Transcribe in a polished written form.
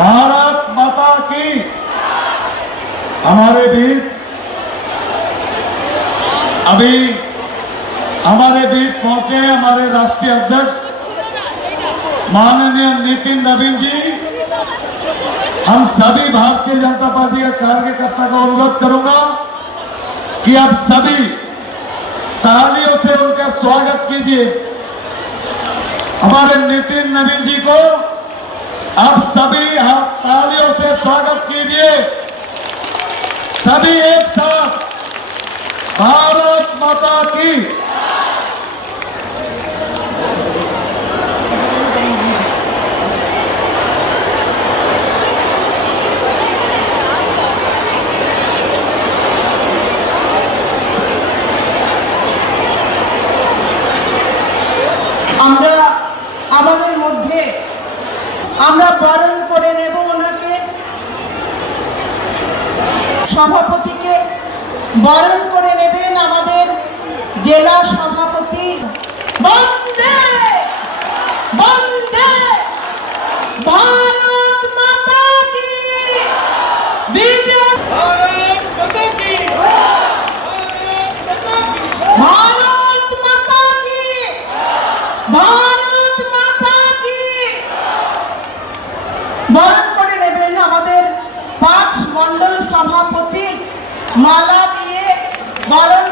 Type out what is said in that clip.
भारत माता की। हमारे बीच अभी हमारे बीच पहुंचे हमारे राष्ट्रीय अध्यक्ष माननीय नितिन नवीन जी। हम सभी भारतीय जनता पार्टी के कार्यकर्ता का अनुरोध करूंगा कि आप सभी तालियों से उनका स्वागत कीजिए। हमारे नितिन नवीन जी को आप सभी तालियों से स्वागत कीजिए। सभी एक साथ भारत माता की। আমাদের মধ্যে আমরা বরণ করে নেব ওনাকে, সভাপতিকে বরণ করে নেবেন আমাদের জেলা সভাপতি। বন্দে বন্দে ভারত মাতা কি বিজয়। ভারত মাতা কি। ভারত মাতা কি। ভারত মাতা কি। বরণ করে নেবেন আমাদের 5 মন্ডল সভাপতি। মালা দিয়ে বরণ